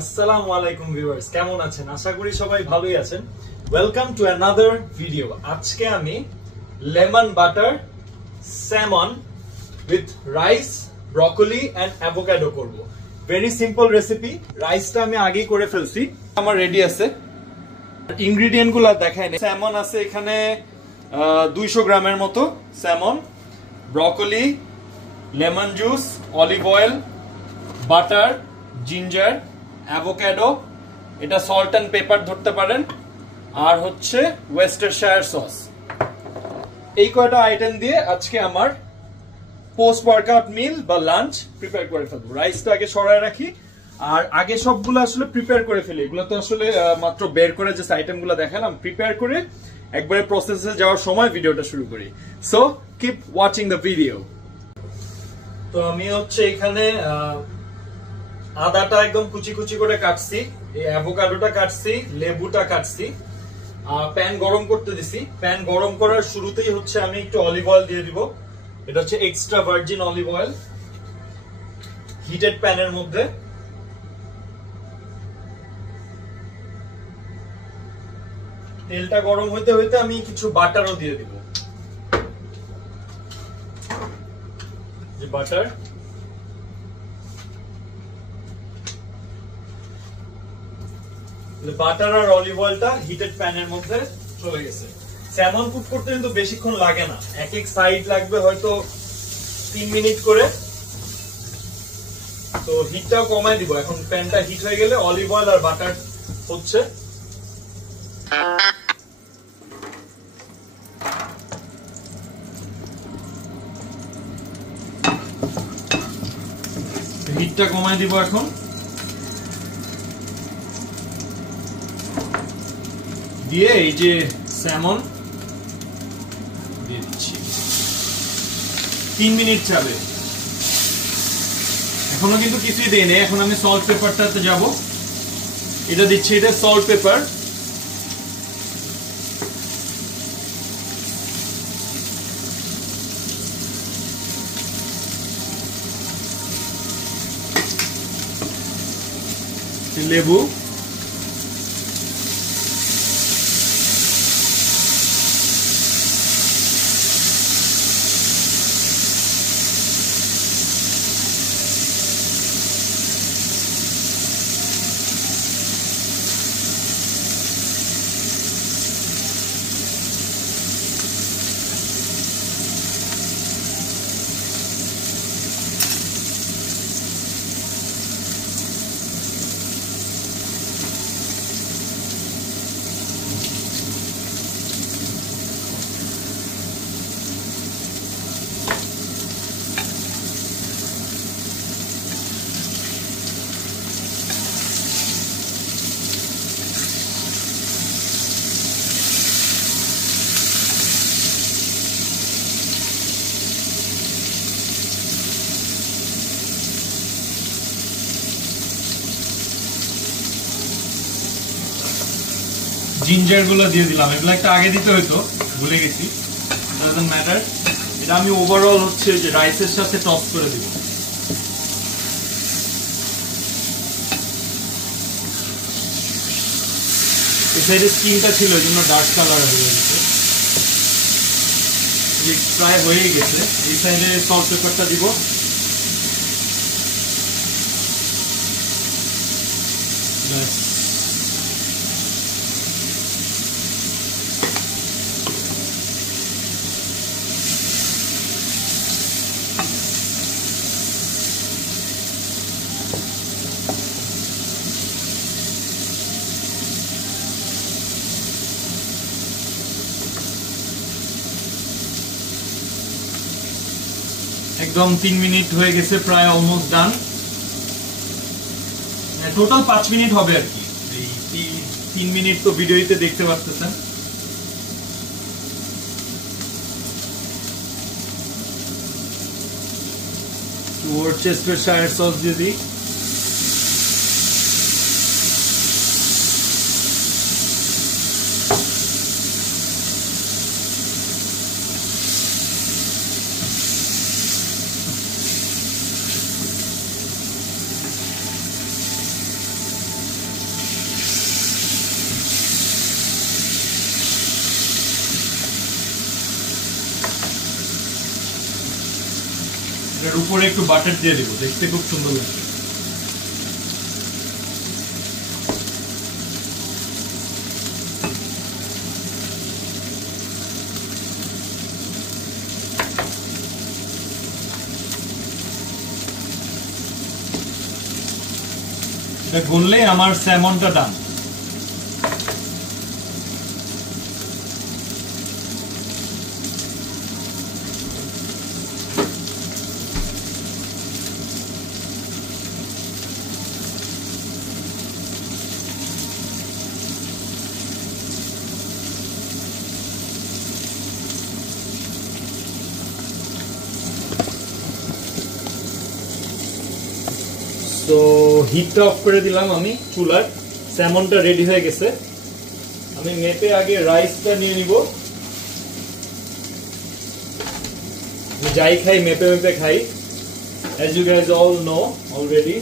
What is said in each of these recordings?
আসসালামু আলাইকুম ভিউয়ার্স, কেমন আছেন? আশা করি সবাই ভালোই আছেন। Welcome to another video. আজকে আমি lemon butter salmon with rice, broccoli and avocado করব। Very simple recipe. রাইসটা আমি আগেই করে ফেলছি, আমার রেডি আছে। ইনগ্রেডিয়েন্ট গুলো দেখাই নেই। স্যামন আছে এখানে 200 গ্রামের মতো salmon, broccoli, lemon juice, olive oil, butter, ginger, avocado, এটা সল্ট এন্ড পেপার ধরতে পারেন, আর হচ্ছে ওয়েস্টারশায়ার সস। এই কয়টা আইটেম দিয়ে আজকে আমার পোস্ট ওয়ার্কআউট মিল বা লাঞ্চ প্রিপেয়ার করে ফেলবো। রাইসটা আগে সরায় রাখি, আর আগে সবগুলো আসলে প্রিপেয়ার করে ফেলি। এগুলো তো আসলে মাত্র বের করে যে আইটেমগুলো দেখালাম, প্রিপেয়ার করে একবারে প্রসেসে যাওয়ার সময় ভিডিওটা শুরু করি। So keep watching the video. তো আমি হচ্ছে এখানে আদাটা একদম কুচি কুচি করে কাটছি, এই অ্যাভোকাডোটা কাটছি, লেবুটা কাটছি। প্যান গরম করতে দিছি। প্যান গরম করার শুরুতেই হচ্ছে আমি একটু অলিভ অয়েল দিয়ে দিব। এটা হচ্ছে extra virgin olive oil. Heated প্যানের মধ্যে তেলটা গরম হইতে হইতে আমি কিছু বাটারও দিয়ে দিব। যে বাটার, বাটার আর অলিভ অয়েলটা হিটেড প্যানের মধ্যে চলে গেছে। স্যামন কুক করতে কিন্তু বেশিক্ষণ লাগে না, এক এক সাইড লাগবে হয়তো 3 মিনিট করে। তো হিটটাও কমায় দিব। এখন প্যানটা হিট হয়ে গেলে অলিভ অয়েল আর বাটার হচ্ছে, হিটটা কমায় দিব। এখন দিয়ে এই যে স্যামন দিয়ে দিচ্ছি। 3 মিনিট যাবে। এখনো কিন্তু কিছুই দেই নেই। এখন আমি সল্ট পেপারটাতে যাব। এটা দিচ্ছি, এটা সল্ট পেপার। লেবু, জিঞ্জার গুলো দিয়ে দিলাম। এগুলো একটা আগে দিতে হইতো, ভুলে গেছি। Doesn't matter. এটা আমি ওভারঅল হচ্ছে যে রাইসের সাথে টস করে দিব। এই সাইডে স্কিনটা ছিল, এই জন্য ডার্ক কালার হয়ে গেছে। প্রায় হয়ে গেছে। এই সাইডে সল্ট পেপারটা দিব। একদম 3 মিনিট হয়ে গেছে, প্রায় অলমোস্ট ডান। টোটাল 5 মিনিট হবে আর কি। এই 3 মিনিট তো ভিডিওতে দেখতে পাচ্ছেন। ওরচেস্টারশায়ার সস দিয়ে দিই। এর উপরে একটু বাটার দিয়ে দিব, দেখতে খুব সুন্দর লাগবে। এটা গললে আমার স্যামনটা ডান। তো হিটটা অফ করে দিলাম আমি চুলার, স্যামনটা রেডি হয়ে গেছে। আমি মেপে আগে রাইসটা নিয়ে নিব। যাই খাই মেপে মেপে খাই, as you guys all know already.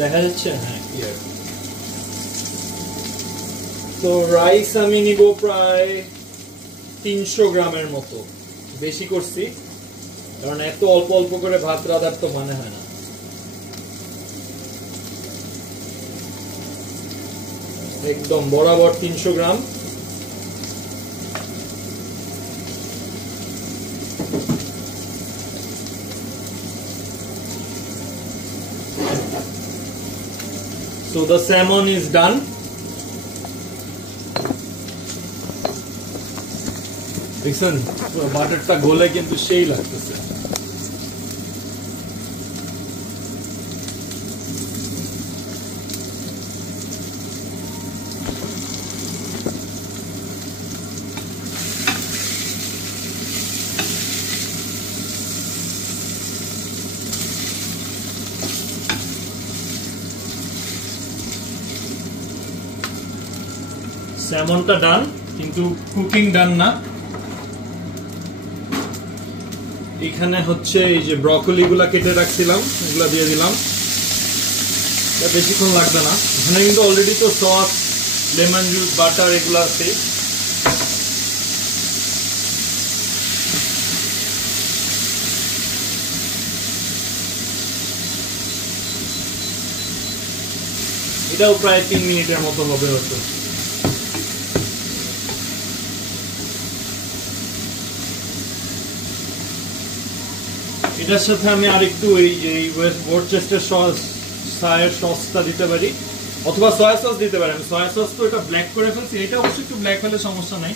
দেখা যাচ্ছে? হ্যাঁ, ক্লিয়ার। তো রাইস আমি নিব প্রায় 300 গ্রামের মতো, বেশি করছি কারণ এত অল্প অল্প করে ভাত রাঁধার তো মানে হয় না। একদম বরাবর 300 গ্রাম। So the salmon is done. দেখছেন বাটারটা গলে কিন্তু সেই লাগতেছে। স্যামনটা ডান, কিন্তু কুকিং ডান না। এখানে হচ্ছে এই যে ব্রকলি গুলা কেটে রাখছিলাম, এগুলা দিয়ে দিলাম। বেশিক্ষণ লাগবে না। এখানে কিন্তু অলরেডি তো সস, লেমন জুস, বাটার এগুলো আছে। এটাও প্রায় 3 মিনিটের মতো হবে হয়তো। এটার সাথে আমি আরেকটু এই যে ওয়ারচেস্টার সসটা দিতে পারি, অথবা সয়া সস দিতে পারি। আমি সয়া সস তো এটা ব্ল্যাক করে ফেলছি, এটা অবশ্যই একটু ব্ল্যাক হলে সমস্যা নাই।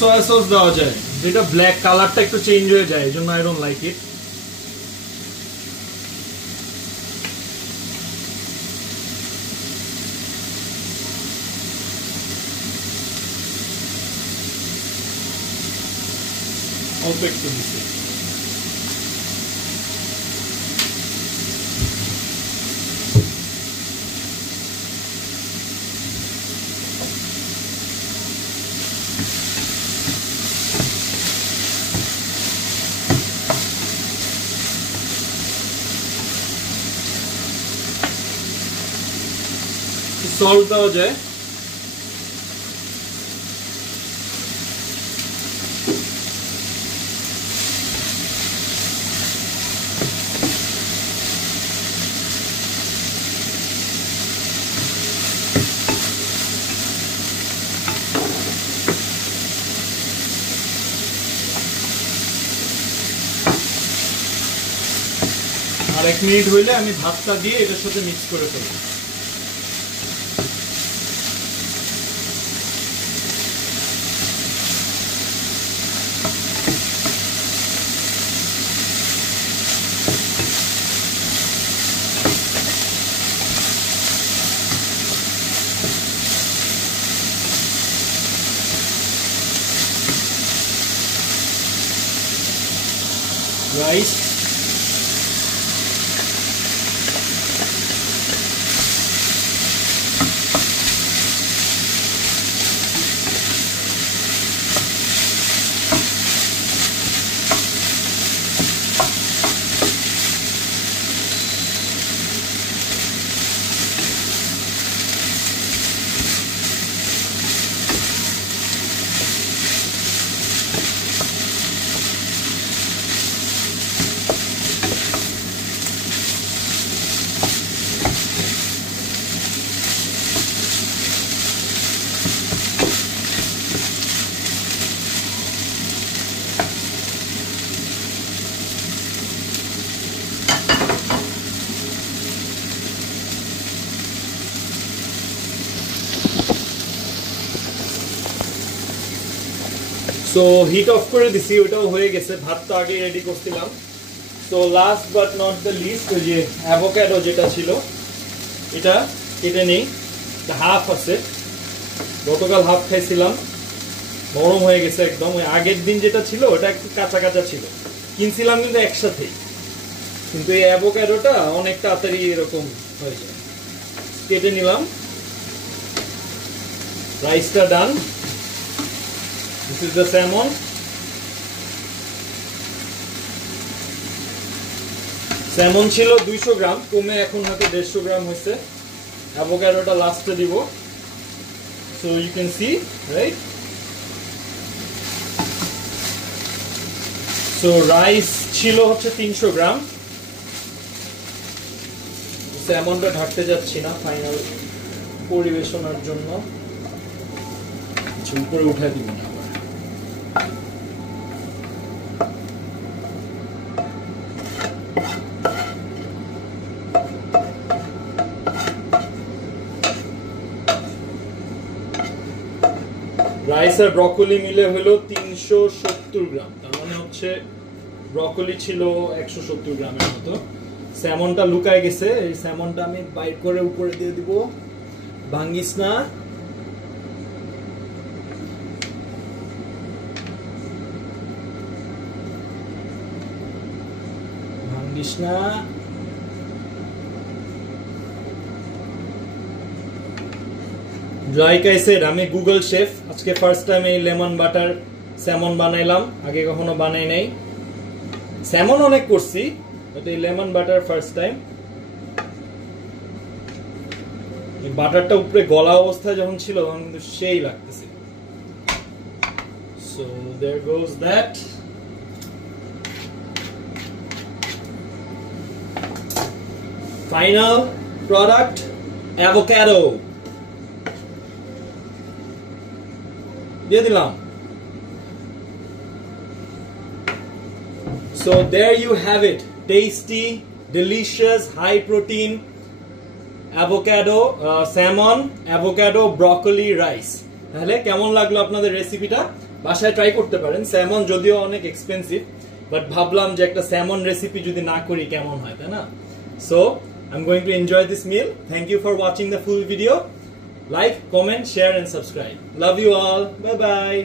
সয়া সস দেওয়া যায়, যেটা ব্ল্যাক কালারটা একটু চেঞ্জ হয়ে যায়, এজন্য আই ডোন্ট লাইক ইট। অল্প একটু দিচ্ছি। সল্ট দেওয়া যায়। আর 1 মিনিট হইলে আমি ভাতটা দিয়ে এটার সাথে মিক্স করে ফেলব। রাইস সো হিট অফ করে দিছি, ওটাও হয়ে গেছে, ভাতটা আগে রেডি করছিলাম। So last but not the least, ওই যে অ্যাভোকাডো যেটা ছিল এটা কেটে নেই, হাফ আছে, গতকাল হাফ খাইছিলাম, নরম হয়ে গেছে একদম। ওই আগের দিন যেটা ছিল ওটা একটু কাঁচা কাঁচা ছিল, কিনছিলাম কিন্তু একসাথেই, কিন্তু এই অ্যাভোকাডোটা অনেক তাড়াতাড়ি এরকম হয়ে যায়। কেটে নিলাম, রাইসটা done. This is the salmon. Salmon ছিল 200 গ্রাম, কমে এখন হয়তো 150 গ্রাম হয়েছে। অ্যাভোকাডোটা লাস্টে দিব, so you can see right. So rice ছিল হচ্ছে 300 গ্রাম। স্যামনটা ঢাকতে যাচ্ছি না ফাইনাল পরিবেশনার জন্য, উপরে উঠে দিব না। রাইস আর ব্রকলি মিলে হলো 370 গ্রাম, তার মানে হচ্ছে ব্রকলি ছিল 170 গ্রামের মতো। স্যামনটা লুকায় গেছে, এই স্যামনটা আমি বাইট করে উপরে দিয়ে দিব, ভাঙ্গিস না। ভাঙ্গিস না। লাইক আই সেড, আমি গুগল শেফ, আজকে ফার্স্ট টাইম এই লেমন বাটার স্যামন বানাইলাম, আগে কখনো বানাই নাই। স্যামন অনেক করছি, বাট এই লেমন বাটার ফার্স্ট টাইম। বাটারটা উপরে গলা অবস্থায় যখন ছিল তখন কিন্তু সেই লাগতেছে। So there goes that. Final product avocado দিয়ে দিলাম। So there you have it, tasty, delicious, high protein avocado salmon, avocado broccoli rice. তাহলে কেমন লাগলো আপনাদের রেসিপিটা? বাসায় ট্রাই করতে পারেন। স্যামন যদিও অনেক এক্সপেন্সিভ, বাট ভাবলাম যে একটা স্যামন রেসিপি যদি না করি কেমন হয়, তাই না? So I'm going to enjoy this meal. Thank you for watching the full video. Like, comment, share and subscribe. Love you all. Bye bye.